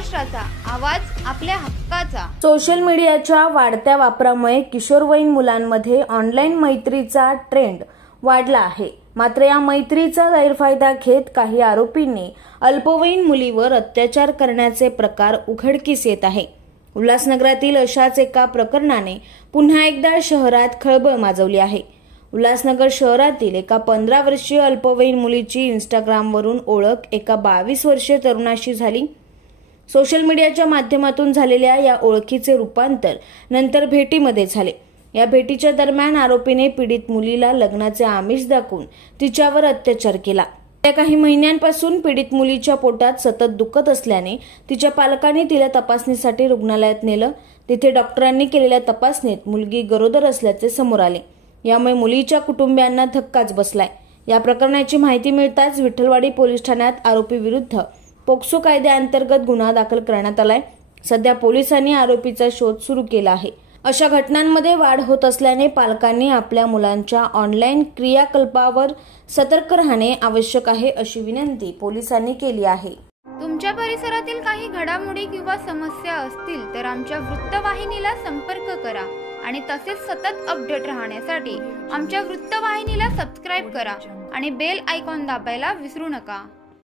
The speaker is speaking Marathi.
महाराष्ट्राचा आवाज आपल्या हक्काचा। सोशल मीडियाच्या वाढत्या वापरामुळे किशोरवयीन मुलांमध्ये ऑनलाईन मैत्रीचा ट्रेंड वाढला आहे। मात्र या मैत्रीचा गैरफायदा घेत काही आरोपींनी अल्पवयीन मुलीवर अत्याचार करण्याचे प्रकार उघडकीस येत आहे। उल्हासनगरातील अशाच एका प्रकरणाने पुन्हा एकदा शहरात खळबळ माजवली आहे। उल्हासनगर शहरातील एका 15 वर्षीय अल्पवयीन मुलीची इंस्टाग्रामवरून ओळख एका 22 वर्षीय तरुणाशी झाली। सोशल मीडियाच्या माध्यमातून झालेल्या या ओळखीचे रूपांतर नंतर भेटीमध्ये झाले। या भेटीच्या दरम्यान आरोपीने पीडित मुलीला लग्नाचे आमिष दाखवून तिच्यावर अत्याचार केला। त्या काही महिन्यांपासून पीडित मुलीच्या पोटात सतत दुखत असल्याने तिच्या पालकांनी तिला तपासणीसाठी रुग्णालयात नेलं। तिथे डॉक्टरांनी केलेल्या तपासणीत मुलगी गरोदर असल्याचे समोर आले। यामुळे मुलीच्या कुटुंबियांना धक्काच बसलाय। या प्रकरणाची माहिती मिळताच विठ्ठलवाडी पोलीस ठाण्यात आरोपी विरुद्ध पोक्सो कायद्याअंतर्गत गुन्हा दाखल करण्यात आलाय। सध्या पोलिसांनी आरोपीचा शोध सुरू केला आहे। अशा घटनांमध्ये वाढ होत असल्याने पालकांनी आपल्या मुलांच्या ऑनलाईन क्रियाकलापावर सतर्क राहणे आवश्यक आहे, अशी विनंती पोलिसांनी केली आहे। तुमच्या परिसरातील काही घडामोडी किंवा समस्या असतील तर आमच्या वृत्तवाहिनीला संपर्क करा आणि तसेच सतत अपडेट राहण्यासाठी आमच्या वृत्तवाहिनीला सबस्क्राइब करा आणि बेल आयकॉन दाबायला विसरू नका।